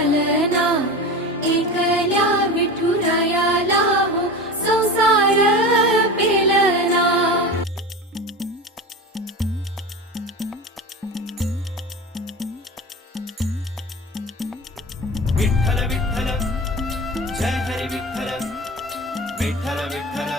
పాలనా ఏకయా విఠురయాలా సంసార పిలనా విఠల విఠల జయ హరి విఠల విఠల విఠల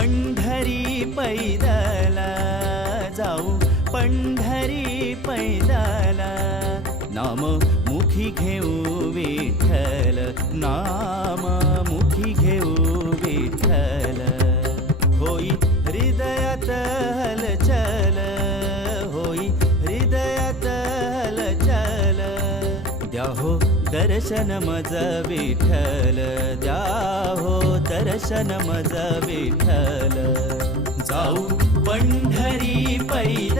पंढरी पैदला जाऊ पंढरी पैदला. नाम मुखी घेऊ विठ्ठल नाम मुखी घेऊ विठ्ठल. होई हृदयात दर्शन मज विठल द्या हो दर्शन मज विठल जाऊ पंढरी पैदल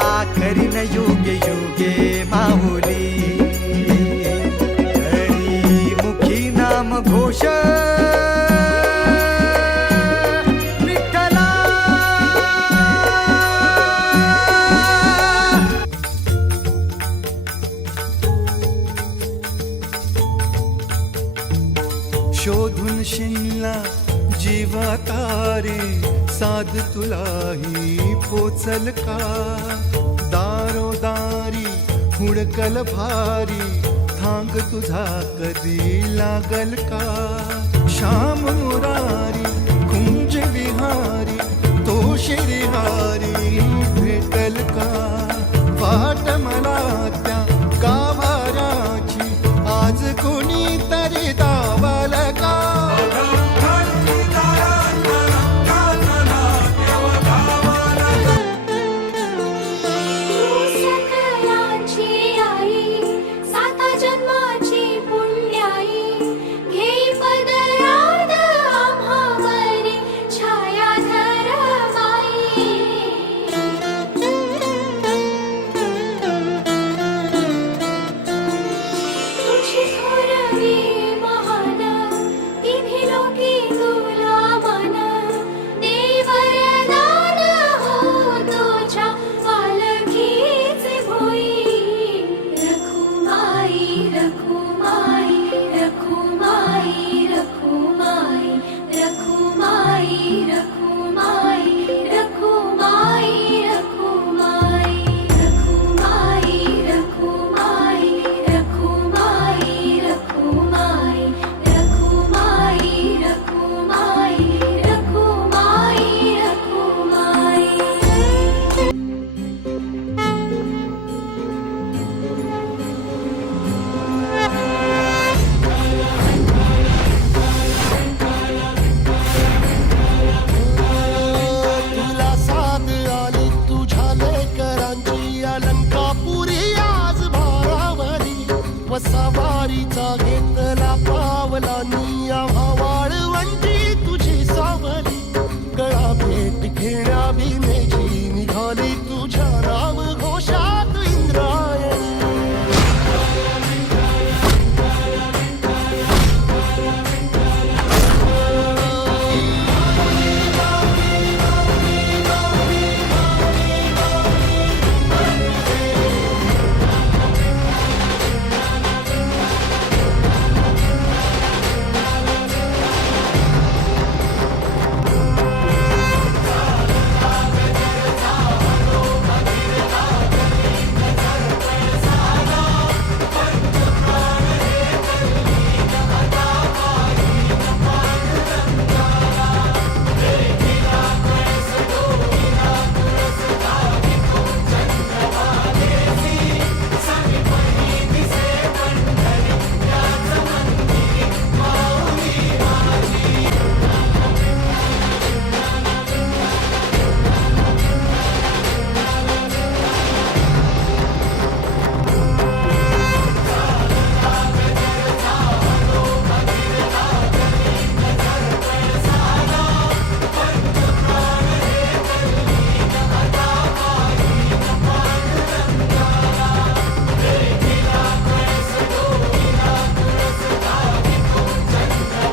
तारे साध तुलाही पोचल का? दारोदारी हुडकल भारी थांग तुझा कधी लागल का? शाम